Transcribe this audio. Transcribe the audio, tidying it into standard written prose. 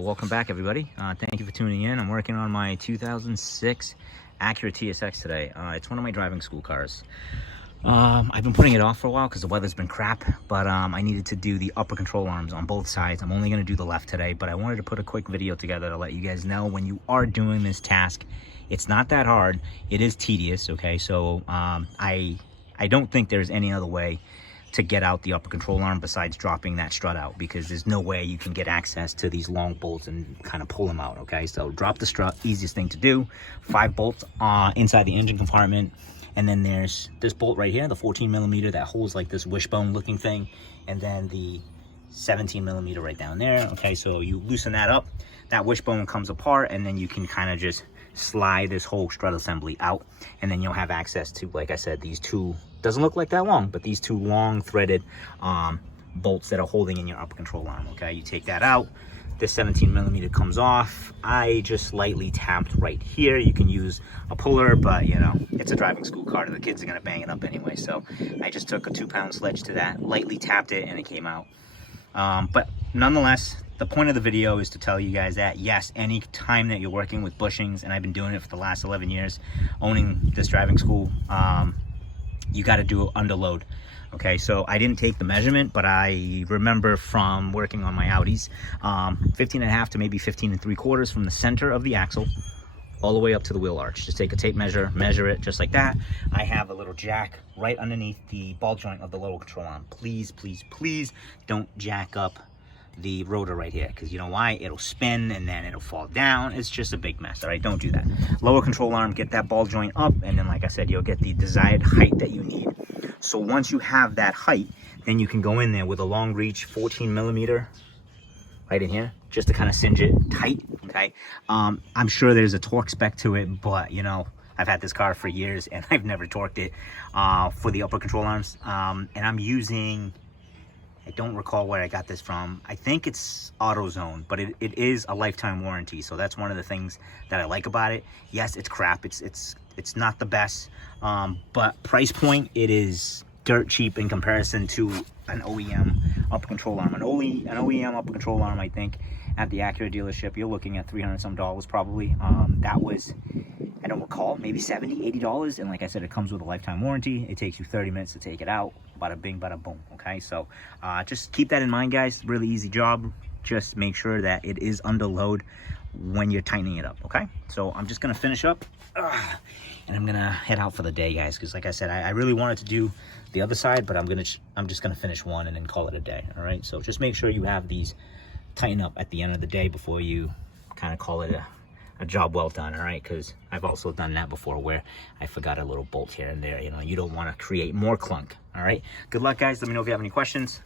Well, welcome back, everybody. Thank you for tuning in. I'm working on my 2006 Acura TSX today. It's one of my driving school cars. I've been putting it off for a while because the weather's been crap, but I needed to do the upper control arms on both sides. I'm only going to do the left today, but I wanted to put a quick video together to let you guys know when you are doing this task, it's not that hard. It is tedious, okay? So I don't think there's any other way to get out the upper control arm besides dropping that strut out, because there's no way you can get access to these long bolts and kind of pull them out, okay? So drop the strut, easiest thing to do. 5 bolts inside the engine compartment, and then there's this bolt right here, the 14 millimeter that holds like this wishbone looking thing, and then the 17 millimeter right down there, okay? So you loosen that up, that wishbone comes apart, and then you can kind of just slide this whole strut assembly out, and then you'll have access to, like I said, these two, doesn't look like that long, but these two long threaded bolts that are holding in your upper control arm, okay? You take that out, this 17 millimeter comes off. I just lightly tapped right here. You can use a puller, but you know, it's a driving school car, the kids are gonna bang it up anyway. So I just took a 2-pound sledge to that, lightly tapped it, and it came out. But nonetheless, the point of the video is to tell you guys that yes, any time that you're working with bushings, and I've been doing it for the last 11 years, owning this driving school, you got to do it under load. Okay, so I didn't take the measurement, but I remember from working on my Audis, 15.5 to maybe 15.75 from the center of the axle all the way up to the wheel arch. Just take a tape measure, measure it just like that. I have a little jack right underneath the ball joint of the lower control arm. Please, please, please don't jack up the rotor right here, because you know why? It'll spin and then it'll fall down. It's just a big mess. All right, don't do that. Lower control arm, get that ball joint up, and then like I said, you'll get the desired height that you need. So once you have that height, then you can go in there with a long reach 14 millimeter right in here, just to kind of cinch it tight, okay? I'm sure there's a torque spec to it, but you know, I've had this car for years and I've never torqued it for the upper control arms. And I'm using, I don't recall where I got this from. I think it's AutoZone, but it is a lifetime warranty. So that's one of the things that I like about it. Yes, it's crap. It's not the best, but price point, it is dirt cheap in comparison to an OEM upper control arm. An OEM upper control arm, I think, at the Acura dealership, you're looking at $300 some probably. That was, I don't recall, maybe $70, $80. And like I said, it comes with a lifetime warranty. It takes you 30 minutes to take it out. Bada bing, bada boom. Okay, so just keep that in mind, guys. Really easy job. Just make sure that it is under load when you're tightening it up. Okay, so I'm just gonna finish up and I'm gonna head out for the day, guys, because like I said, I really wanted to do the other side, but I'm just gonna finish one and then call it a day. All right, so just make sure you have these tighten up at the end of the day before you kind of call it a job well done. All right, because I've also done that before where I forgot a little bolt here and there. You know, you don't want to create more clunk. All right, good luck, guys. Let me know if you have any questions.